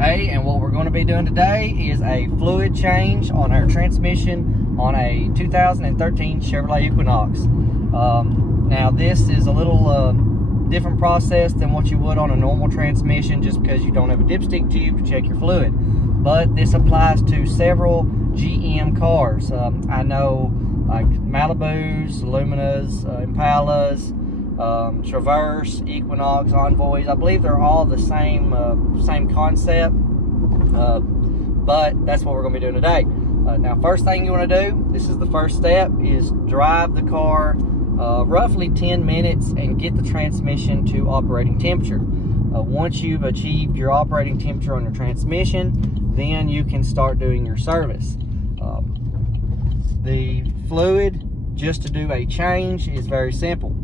Hey, and what we're going to be doing today is a fluid change on our transmission on a 2013 Chevrolet Equinox. Now this is a little different process than what you would on a normal transmission, just because you don't have a dipstick tube to check your fluid. But this applies to several GM cars. I know like Malibus, Luminas, Impalas, Traverse, Equinox, Envoys. I believe they're all the same concept, but that's what we're going to be doing today. Now, first thing you want to do, this is the first step, is drive the car roughly 10 minutes and get the transmission to operating temperature. Once you've achieved your operating temperature on your transmission, then you can start doing your service. The fluid, just to do a change, is very simple.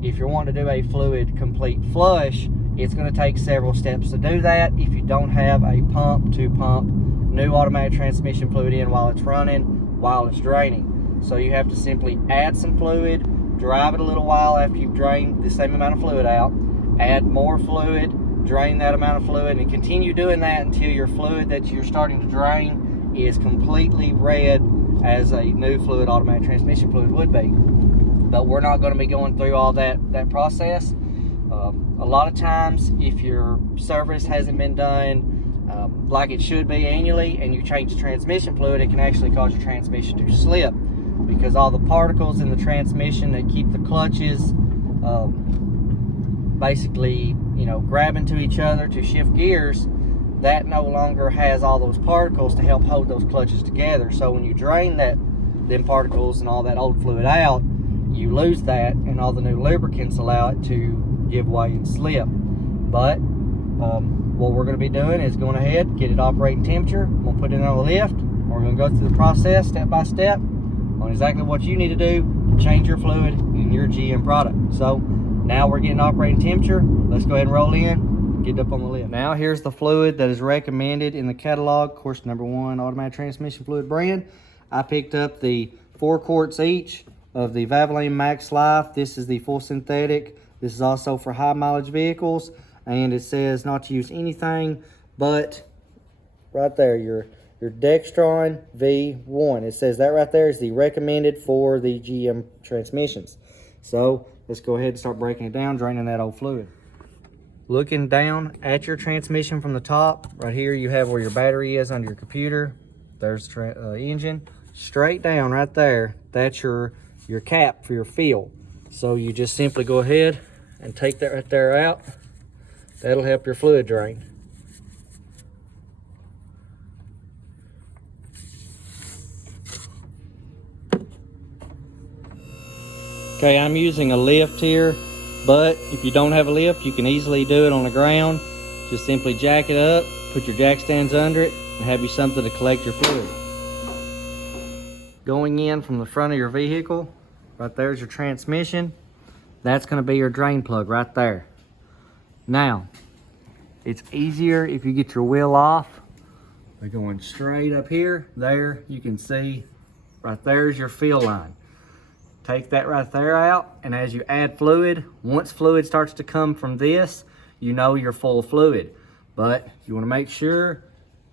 If you're wanting to do a fluid complete flush, it's going to take several steps to do that if you don't have a pump to pump new automatic transmission fluid in while it's running, while it's draining. So you have to simply add some fluid, drive it a little while after you've drained the same amount of fluid out, add more fluid, drain that amount of fluid, and continue doing that until your fluid that you're starting to drain is completely red as a new fluid automatic transmission fluid would be. But we're not going to be going through all that process. A lot of times, if your service hasn't been done like it should be annually, and you change the transmission fluid, it can actually cause your transmission to slip, because all the particles in the transmission that keep the clutches basically, grabbing to each other to shift gears, that no longer has all those particles to help hold those clutches together. So when you drain them particles and all that old fluid out, you lose that, and all the new lubricants allow it to give way and slip. But what we're going to be doing is going ahead, get it operating temperature. We'll put it on the lift. We're going to go through the process step by step on exactly what you need to do to change your fluid in your GM product. So now we're getting operating temperature. Let's go ahead and roll in, get up on the lift. Now here's the fluid that is recommended in the catalog, of course, #1 automatic transmission fluid brand. I picked up the 4 quarts each of the Valvoline Max Life. This is the full synthetic. This is also for high mileage vehicles, and it says not to use anything but right there, your Dextron V1. It says that right there is the recommended for the GM transmissions. So let's go ahead and start breaking it down, draining that old fluid. Looking down at your transmission from the top, right here you have where your battery is under your computer. There's the engine. Straight down right there, that's your cap for your fill. So you just simply go ahead and take that right there out. That'll help your fluid drain. Okay, I'm using a lift here, but if you don't have a lift, you can easily do it on the ground. Just simply jack it up, put your jack stands under it, and have you something to collect your fluid. Going in from the front of your vehicle, right there's your transmission. That's going to be your drain plug right there. Now, it's easier if you get your wheel off by going straight up here. There, you can see right there's your fill line. Take that right there out, and as you add fluid, once fluid starts to come from this, you know you're full of fluid. But you want to make sure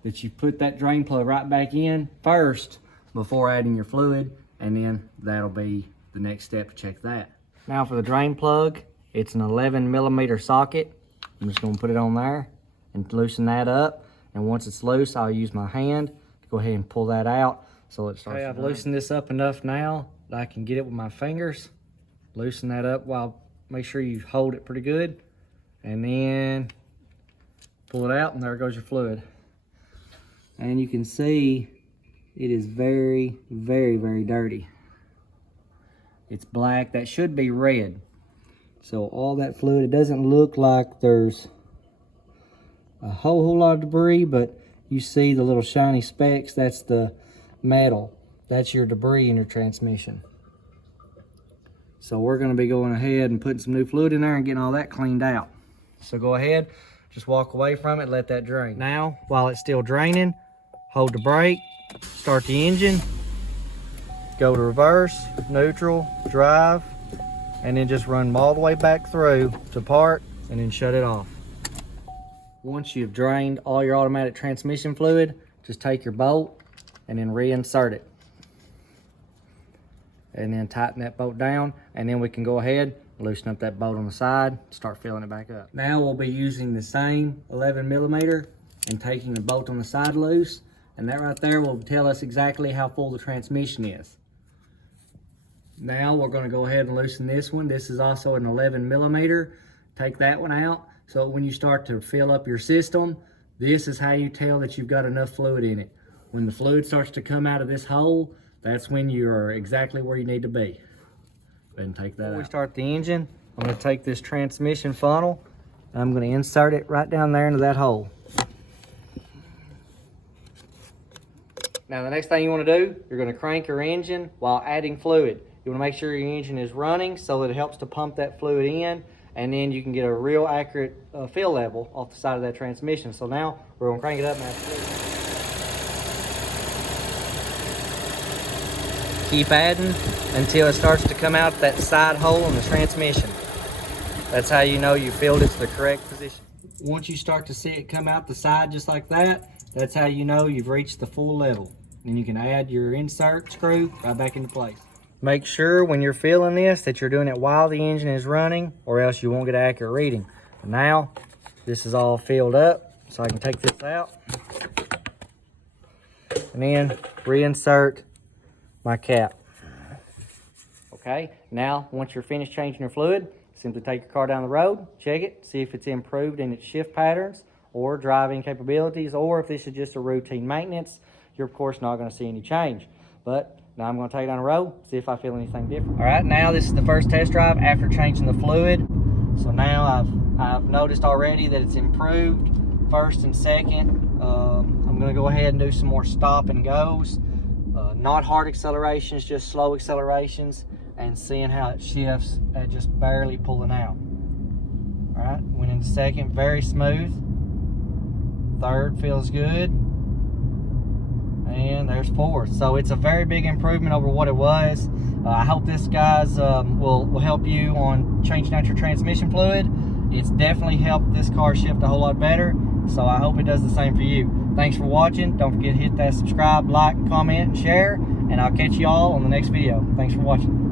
that you put that drain plug right back in first before adding your fluid, and then that'll be the next step to check that. Now for the drain plug, it's an 11mm socket. I'm just going to put it on there and loosen that up, and once it's loose, I'll use my hand to go ahead and pull that out. So let's start. Okay, I've loosened this up enough now that I can get it with my fingers. Loosen that up while, make sure you hold it pretty good, and then pull it out, and there goes your fluid. And you can see it is very, very, very dirty. It's black. That should be red. So all that fluid, it doesn't look like there's a whole lot of debris, but you see the little shiny specks. That's the metal. That's your debris in your transmission. So we're going to be going ahead and putting some new fluid in there and getting all that cleaned out. So go ahead, just walk away from it, let that drain. Now, while it's still draining, hold the brake, start the engine, go to reverse, neutral, drive, and then just run all the way back through to park, and then shut it off. Once you've drained all your automatic transmission fluid, just take your bolt and then reinsert it. And then tighten that bolt down, and then we can go ahead, loosen up that bolt on the side, start filling it back up. Now we'll be using the same 11mm and taking the bolt on the side loose, and that right there will tell us exactly how full the transmission is. Now we're going to go ahead and loosen this one. This is also an 11mm. Take that one out, so when you start to fill up your system, this is how you tell that you've got enough fluid in it. When the fluid starts to come out of this hole, that's when you're exactly where you need to be. Go ahead and take that out. Before we start the engine, I'm going to take this transmission funnel and I'm going to insert it right down there into that hole. Now the next thing you want to do, you're going to crank your engine while adding fluid. You want to make sure your engine is running so that it helps to pump that fluid in, and then you can get a real accurate fill level off the side of that transmission. So now we're going to crank it up and add fluid. Keep adding until it starts to come out that side hole in the transmission. That's how you know you filled it to the correct position. Once you start to see it come out the side just like that, that's how you know you've reached the full level. Then you can add your insert screw right back into place. Make sure when you're filling this that you're doing it while the engine is running, or else you won't get an accurate reading. Now this is all filled up, so I can take this out and then reinsert my cap. Okay, now once you're finished changing your fluid, simply take your car down the road, check it, see if it's improved in its shift patterns or driving capabilities, or if this is just a routine maintenance. You're of course not going to see any change. But now I'm going to take it down the road, see if I feel anything different. All right, now this is the first test drive after changing the fluid. So now I've noticed already that it's improved first and second. I'm going to go ahead and do some more stop and goes. Not hard accelerations, just slow accelerations, and seeing how it shifts at just barely pulling out. All right, went into second, very smooth. Third feels good. And there's fourth. So it's a very big improvement over what it was. I hope this, guys, will help you on changing out your transmission fluid. It's definitely helped this car shift a whole lot better. So I hope it does the same for you. Thanks for watching. Don't forget to hit that subscribe, like, comment, and share. And I'll catch you all on the next video. Thanks for watching.